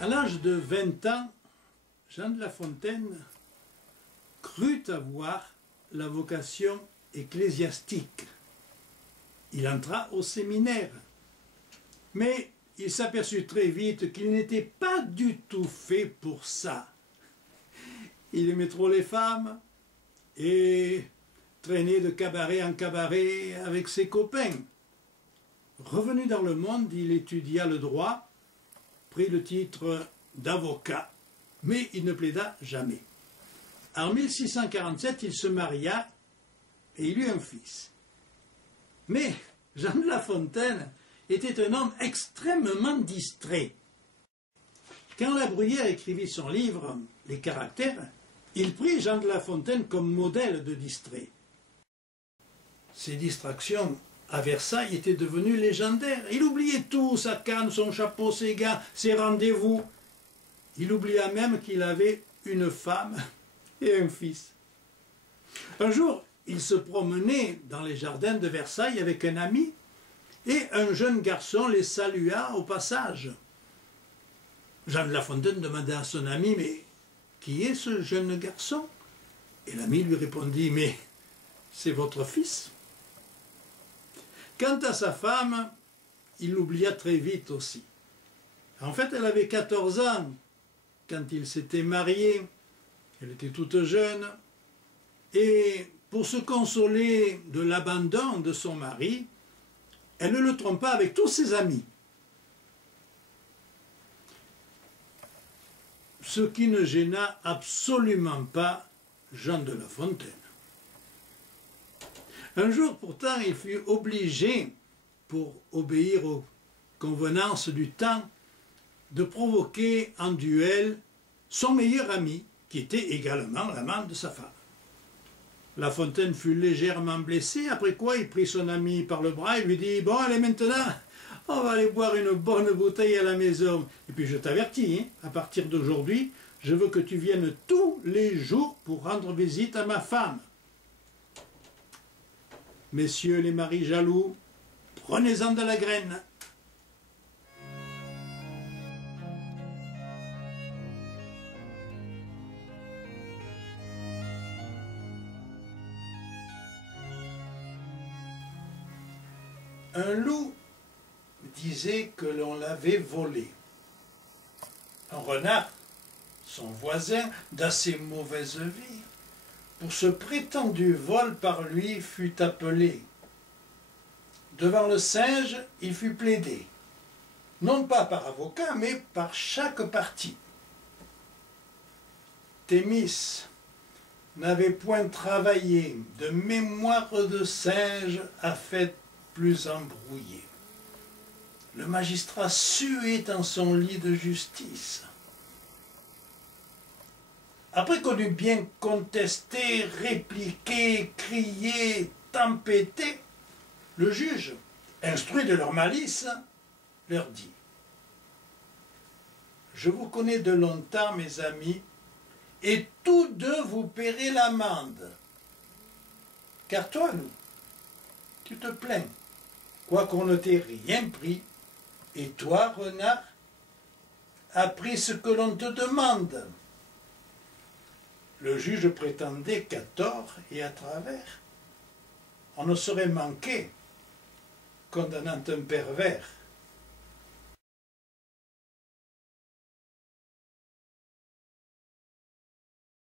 À l'âge de 20 ans, Jean de La Fontaine crut avoir la vocation ecclésiastique. Il entra au séminaire, mais il s'aperçut très vite qu'il n'était pas du tout fait pour ça. Il aimait trop les femmes et traînait de cabaret en cabaret avec ses copains. Revenu dans le monde, il étudia le droit, prit le titre d'avocat, mais il ne plaida jamais. En 1647, il se maria et il eut un fils. Mais Jean de La Fontaine était un homme extrêmement distrait. Quand La Bruyère écrivit son livre « Les caractères », il prit Jean de La Fontaine comme modèle de distrait. Ses distractions à Versailles étaient devenues légendaires. Il oubliait tout, sa canne, son chapeau, ses gants, ses rendez-vous. Il oublia même qu'il avait une femme et un fils. Un jour, il se promenait dans les jardins de Versailles avec un ami et un jeune garçon les salua au passage. Jean de La Fontaine demanda à son ami « Mais qui est ce jeune garçon ?» Et l'ami lui répondit « Mais c'est votre fils ?» Quant à sa femme, il l'oublia très vite aussi. En fait, elle avait 14 ans quand il s'était marié. Elle était toute jeune. Et pour se consoler de l'abandon de son mari, elle le trompa avec tous ses amis. Ce qui ne gêna absolument pas Jean de La Fontaine. Un jour, pourtant, il fut obligé, pour obéir aux convenances du temps, de provoquer en duel son meilleur ami, qui était également l'amant de sa femme. La Fontaine fut légèrement blessé, après quoi il prit son ami par le bras et lui dit « Bon, allez maintenant, on va aller boire une bonne bouteille à la maison. Et puis je t'avertis, à partir d'aujourd'hui, je veux que tu viennes tous les jours pour rendre visite à ma femme. » Messieurs les maris jaloux, prenez-en de la graine. Un loup disait que l'on l'avait volé. Un renard, son voisin d'assez mauvaise vie, pour ce prétendu vol par lui fut appelé. Devant le singe, il fut plaidé, non pas par avocat, mais par chaque partie. Thémis n'avait point travaillé, de mémoire de singe a fait plus embrouillé. Le magistrat suait en son lit de justice. Après qu'on eut bien contesté, répliqué, crié, tempêté, le juge, instruit de leur malice, leur dit « Je vous connais de longtemps, mes amis, et tous deux vous paierez l'amende. Car toi, loup, tu te plains, quoiqu'on ne t'ait rien pris, et toi, renard, as pris ce que l'on te demande. » Le juge prétendait qu'à tort et à travers, on ne saurait manquer, condamnant un pervers.